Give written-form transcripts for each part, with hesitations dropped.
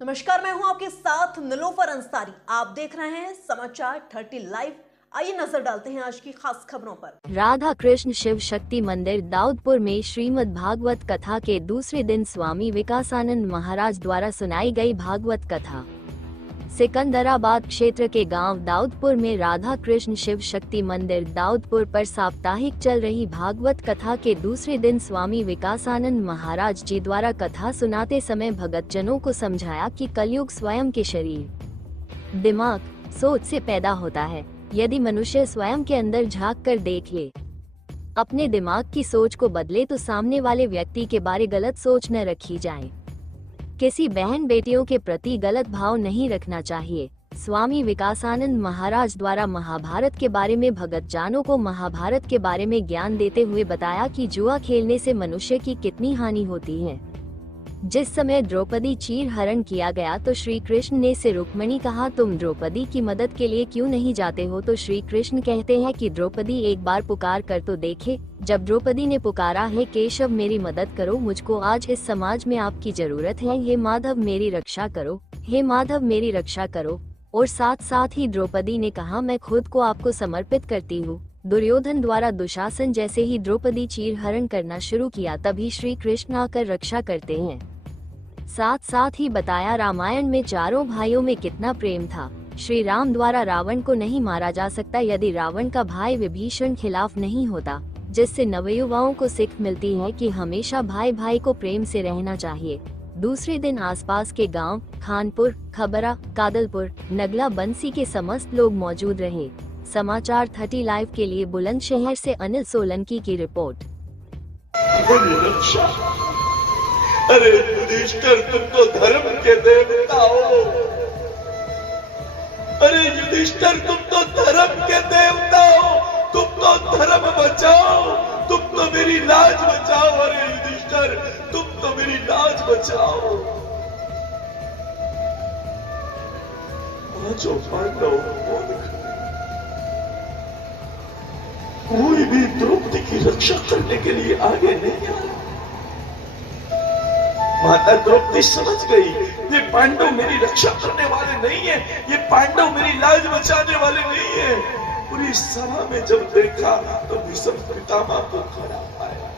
नमस्कार, मैं हूं आपके साथ निलोफर अंसारी। आप देख रहे हैं समाचार 30 लाइव। आइए नजर डालते हैं आज की खास खबरों पर। राधा कृष्ण शिव शक्ति मंदिर दाऊदपुर में श्रीमद् भागवत कथा के दूसरे दिन स्वामी विकासानंद महाराज द्वारा सुनाई गई भागवत कथा। सिकंदराबाद क्षेत्र के गांव दाऊदपुर में राधा कृष्ण शिव शक्ति मंदिर दाऊदपुर पर साप्ताहिक चल रही भागवत कथा के दूसरे दिन स्वामी विकासानंद महाराज जी द्वारा कथा सुनाते समय भगतजनों को समझाया कि कलयुग स्वयं के शरीर, दिमाग, सोच से पैदा होता है। यदि मनुष्य स्वयं के अंदर झांक कर देख ले, अपने दिमाग की सोच को बदले तो सामने वाले व्यक्ति के बारे गलत सोच न रखी जाए। किसी बहन बेटियों के प्रति गलत भाव नहीं रखना चाहिए। स्वामी विकासानंद महाराज द्वारा महाभारत के बारे में भगतजनों को महाभारत के बारे में ज्ञान देते हुए बताया कि जुआ खेलने से मनुष्य की कितनी हानि होती है। जिस समय द्रौपदी चीर हरण किया गया तो श्री कृष्ण ने से रुक्मिणी कहा, तुम द्रौपदी की मदद के लिए क्यों नहीं जाते हो? तो श्री कृष्ण कहते हैं कि द्रौपदी एक बार पुकार कर तो देखे। जब द्रौपदी ने पुकारा, हे केशव मेरी मदद करो, मुझको आज इस समाज में आपकी जरूरत है, हे माधव मेरी रक्षा करो, हे माधव मेरी रक्षा करो। और साथ साथ ही द्रौपदी ने कहा, मैं खुद को आपको समर्पित करती हूँ। दुर्योधन द्वारा दुशासन जैसे ही द्रौपदी चीर हरण करना शुरू किया, तभी श्री कृष्ण आकर रक्षा करते हैं। साथ साथ ही बताया रामायण में चारों भाइयों में कितना प्रेम था। श्री राम द्वारा रावण को नहीं मारा जा सकता यदि रावण का भाई विभीषण खिलाफ नहीं होता, जिससे नवयुवाओं को सीख मिलती है कि हमेशा भाई भाई को प्रेम से रहना चाहिए। दूसरे दिन आसपास के गांव खानपुर, खबरा, कादलपुर, नगला बंसी के समस्त लोग मौजूद रहे। समाचार 30 लाइव के लिए बुलंदशहर से अनिल सोलंकी की रिपोर्ट। अरे युधिष्ठिर, तुम तो धर्म के देवता हो। अरे युधिष्ठिर, तुम तो धर्म के देवता हो। तुम तो धर्म बचाओ, तुम तो मेरी लाज बचाओ। अरे युधिष्ठिर, तुम तो मेरी लाज बचाओ। पांचों पांडव कोई भी द्रौपदी की रक्षा करने के लिए आगे नहीं आया। माता द्रौपदी समझ गई, ये पांडव मेरी रक्षा करने वाले नहीं है, ये पांडव मेरी लाज बचाने वाले नहीं है। पूरी सभा में जब देखा तो भीष्म पितामह को खड़ा पाया।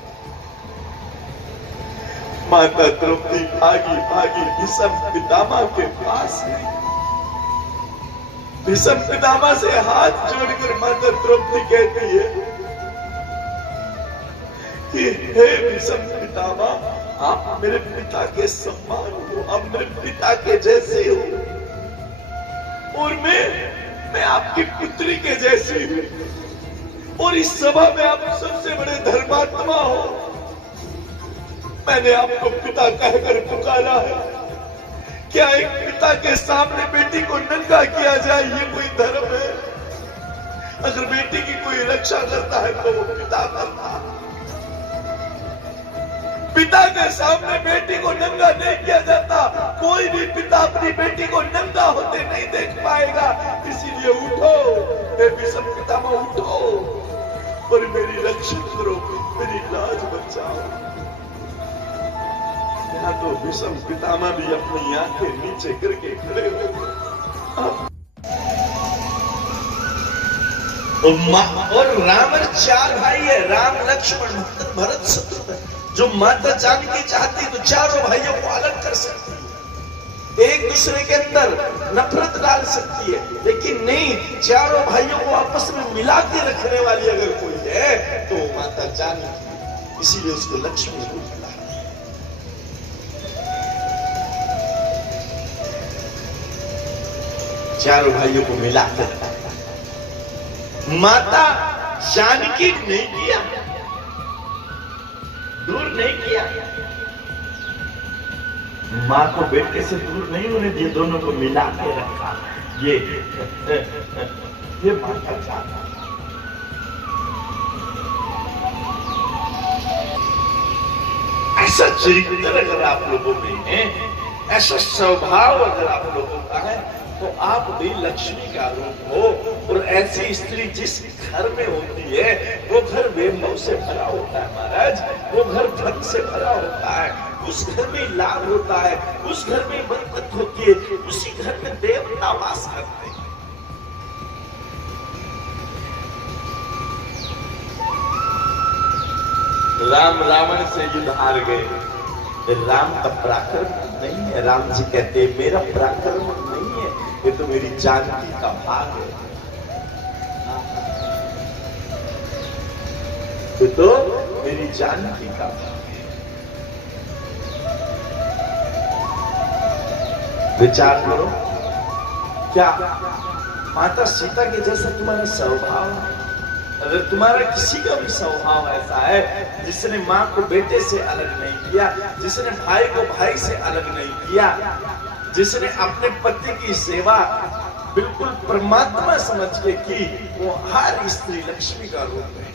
माता द्रौपदी भागी भागी भीष्म पितामह के पास गई। भीष्म पितामह से हाथ जोड़कर माता द्रौपदी कहती है कि हे भीष्म पितामह, आप मेरे पिता के समान हो, आप मेरे पिता के जैसे हो, और मैं आपकी पुत्री के जैसी हूं, और इस सभा में आप सबसे बड़े धर्मात्मा हो। मैंने आपको पिता कहकर पुकारा है। क्या एक पिता के सामने बेटी को नंगा किया जाए, ये कोई धर्म है? अगर बेटी की कोई रक्षा करता है तो वो पिता करता है। पिता के सामने बेटी को नंगा नहीं किया जाता। कोई भी पिता अपनी बेटी को नंगा होते नहीं देख पाएगा। इसीलिए उठो, हे भीष्म पितामह, उठो और मेरी रक्षा करो, मेरी लाज बचाओ। यहाँ तो भीष्म पितामह भी अपनी आंखें नीचे करके खड़े हुए। और रावण 4 भाई है, राम, लक्ष्मण, भरत, शत्रुघ्न। जो माता जानकी चाहती तो चारों भाइयों को अलग कर सकती है, एक दूसरे के अंदर नफरत डाल सकती है, लेकिन नहीं, चारों भाइयों को आपस में मिला के रखने वाली अगर कोई है तो माता जानकी। इसीलिए उसको लक्ष्मी बोलता है। चारों भाइयों को मिला कर माता जानकी नहीं किया, दूर नहीं किया। माँ को बेटे से दूर नहीं होने दिए, दोनों को मिला के रखा। ये माता चाहता। ऐसा चरित्र अगर आप लोगों में है, ऐसा स्वभाव अगर आप लोगों का है, तो आप भी लक्ष्मी का रूप हो। और ऐसी स्त्री जिस घर में होती है वो घर वैभव से भरा होता है महाराज, वो घर धन से भरा होता है, उस घर में लाभ होता है, उस घर में बरकत स्थापित होती है, उसी घर में देवता वास करते हैं। राम रावण से युद्ध हार गए। राम का पराक्रम नहीं है। राम जी कहते हैं मेरा पराक्रम नहीं है, ये तो मेरी जानकी का भाग है। ये तो मेरी जानकी का भाग है। विचार करो, क्या माता सीता के जैसा तुम्हारा स्वभाव है? अगर तुम्हारा किसी का भी स्वभाव ऐसा है, जिसने माँ को बेटे से अलग नहीं किया, जिसने भाई को भाई से अलग नहीं किया, जिसने अपने पति की सेवा बिल्कुल परमात्मा समझ के की, वो हर स्त्री लक्ष्मी का रूप है।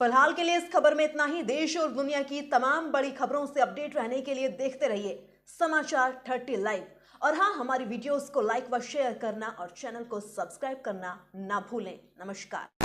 फिलहाल के लिए इस खबर में इतना ही। देश और दुनिया की तमाम बड़ी खबरों से अपडेट रहने के लिए देखते रहिए समाचार 30 लाइव। और हाँ, हमारी वीडियोस को लाइक व शेयर करना और चैनल को सब्सक्राइब करना ना भूलें। नमस्कार।